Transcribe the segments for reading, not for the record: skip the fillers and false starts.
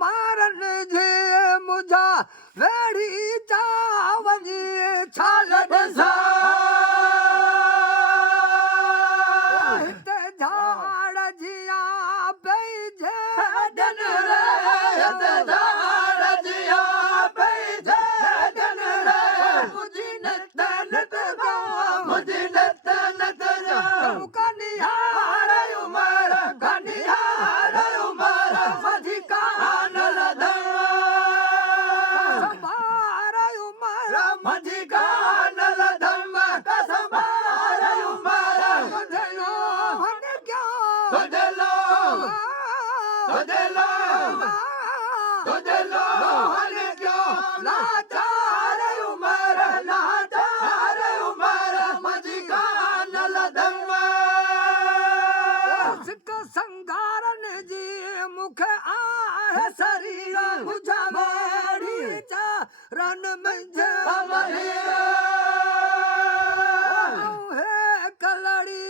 मारन जे मुझा वेड़ी चावनी छाल ॾिसा हिते झाड़ जिया बेजे डन रे हिते झाड़ जिया बेजे डन रे मुझी नत नत गो मुझी नत नत जा कनिहार उमर कनिहार उमर मधी कानल धमा संभार उमर मधी कानल धमा कसंभार उमर बदलो हन क्यों बदलो बदलो बदलो हन क्यों लाचार उमर मधी कानल धमा सिक संगारन जी मुख आहे शरीर मुझा मेरी चरण मंझ है कलड़ी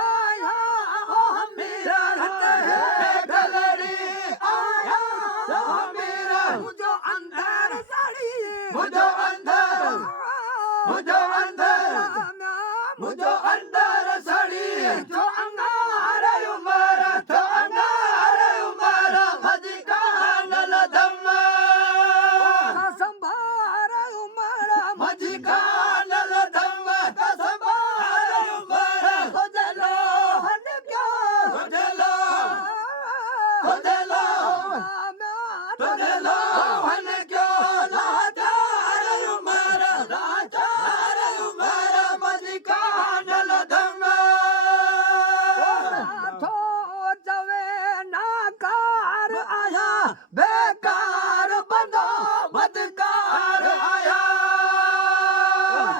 आया ओ मेरा है कलड़ी आया ओ मेरा मुझो अंदर साड़ी मुझो अंदर मुझो अंदर साड़ी जो अंगार उमर तो अंगार उमर मधी कानल धम्मा कसंभार उमर मधी कानल धम्मा कसंभार उमर खोजलो हन क्यों खोजलो खोजलो खोजलो हन क्यों लाचार उमर मधी कानल धम्मा थो जवे नाकार आया बेकार बंदो बदकार आया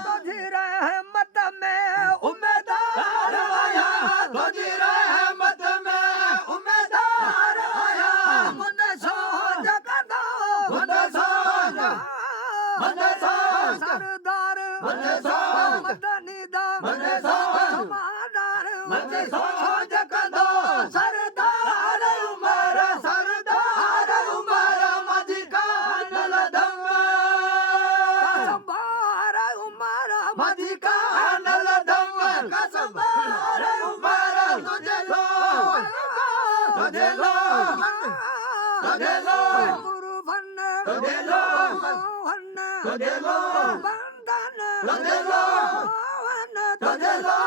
तुझी रहमत में उम्मीदवार आया तुझी रहमत में उम्मीदवार आया मुझे सोच कंदो मुझे सोच सरदार मुझे सोच मदनी दा मुझे सोच समादार मुझे सोच कंदो सरदार उमर मधी कानल धम्मा कसंभार उमर मधी कानल धम्मा कसंभार उमर तुझे लो गुरु फन तुझे लो बंधन तुझे लो